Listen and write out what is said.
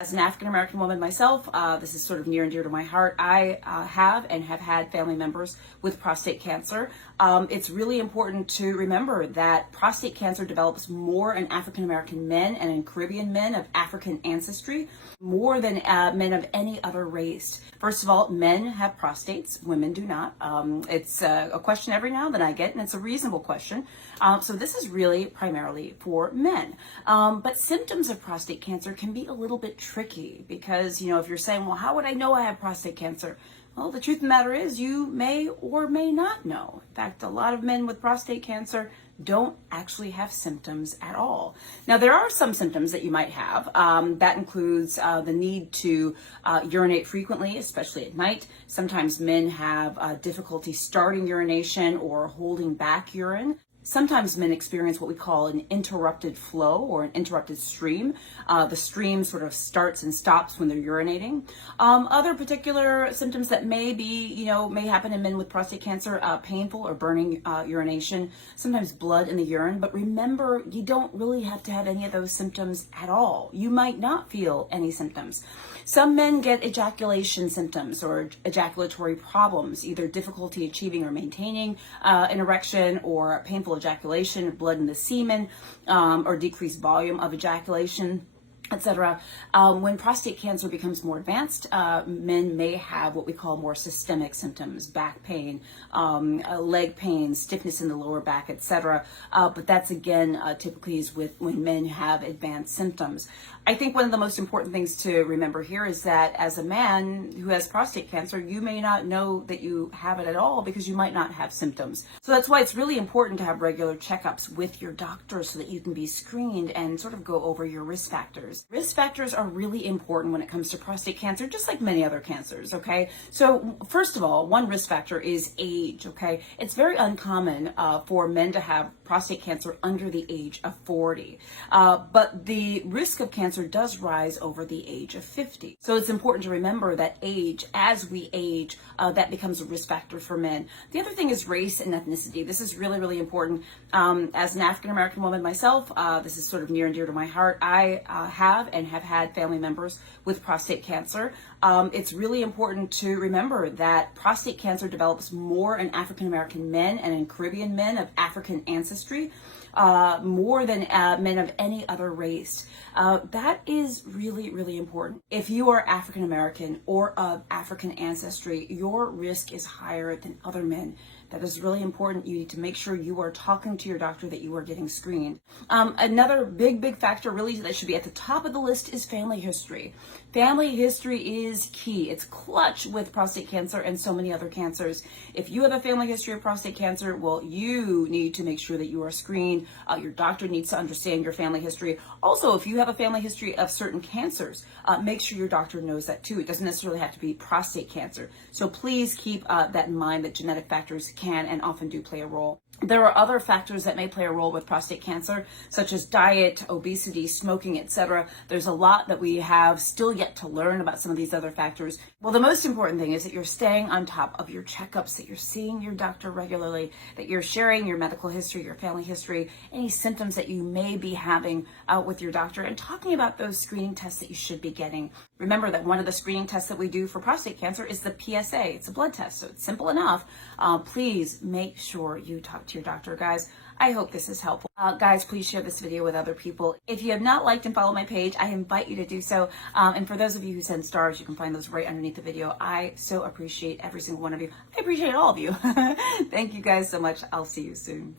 As an African-American woman myself, this is sort of near and dear to my heart. I have and have had family members with prostate cancer. It's really important to remember that prostate cancer develops more in African-American men and in Caribbean men of African ancestry, more than men of any other race. First of all, men have prostates, women do not. It's a question every now and then I get, and it's a reasonable question. So this is really primarily for men. But symptoms of prostate cancer can be a little bit tricky because, if you're saying, well, how would I know I have prostate cancer? Well, the truth of the matter is you may or may not know. In fact, a lot of men with prostate cancer don't actually have symptoms at all. Now, there are some symptoms that you might have. That includes the need to urinate frequently, especially at night. Sometimes men have difficulty starting urination or holding back urine. Sometimes men experience what we call an interrupted flow or an interrupted stream. The stream sort of starts and stops when they're urinating. Other particular symptoms that may happen in men with prostate cancer, painful or burning urination, sometimes blood in the urine. But remember, you don't really have to have any of those symptoms at all. You might not feel any symptoms. Some men get ejaculation symptoms or ejaculatory problems, either difficulty achieving or maintaining an erection or painful ejaculation, blood in the semen, or decreased volume of ejaculation, etc. When prostate cancer becomes more advanced, men may have what we call more systemic symptoms, back pain, leg pain, stiffness in the lower back, etc. But that's again typically is when men have advanced symptoms. I think one of the most important things to remember here is that as a man who has prostate cancer, you may not know that you have it at all because you might not have symptoms. So that's why it's really important to have regular checkups with your doctor so that you can be screened and sort of go over your risk factors. Risk factors are really important when it comes to prostate cancer, just like many other cancers, okay? So first of all, one risk factor is age, okay? It's very uncommon for men to have prostate cancer under the age of 40. But the risk of cancer does rise over the age of 50. So it's important to remember that age, as we age, that becomes a risk factor for men. The other thing is race and ethnicity. This is really, really important. As an African-American woman myself, this is sort of near and dear to my heart. I have and have had family members with prostate cancer. It's really important to remember that prostate cancer develops more in African-American men and in Caribbean men of African ancestry, more than men of any other race. That is really, really important. If you are African American or of African ancestry, your risk is higher than other men. That is really important. You need to make sure you are talking to your doctor, that you are getting screened. Another big factor really that should be at the top of the list is family history. Family history is key. It's clutch with prostate cancer and so many other cancers. If you have a family history of prostate cancer, well, you need to make sure that you are screened. Your doctor needs to understand your family history. Also, if you have a family history of certain cancers, make sure your doctor knows that too. It doesn't necessarily have to be prostate cancer. So please keep that in mind, that genetic factors can and often do play a role. There are other factors that may play a role with prostate cancer, such as diet, obesity, smoking, etc. There's a lot that we have still yet to learn about some of these other factors. Well, the most important thing is that you're staying on top of your checkups, that you're seeing your doctor regularly, that you're sharing your medical history, your family history, any symptoms that you may be having with your doctor, and talking about those screening tests that you should be getting. Remember that one of the screening tests that we do for prostate cancer is the PSA. It's a blood test, so it's simple enough. Please make sure you talk to your doctor, guys. I hope this is helpful. Guys, please share this video with other people. If you have not liked and followed my page, I invite you to do so. And for those of you who send stars, you can find those right underneath the video. I so appreciate every single one of you. I appreciate all of you. Thank you guys so much. I'll see you soon.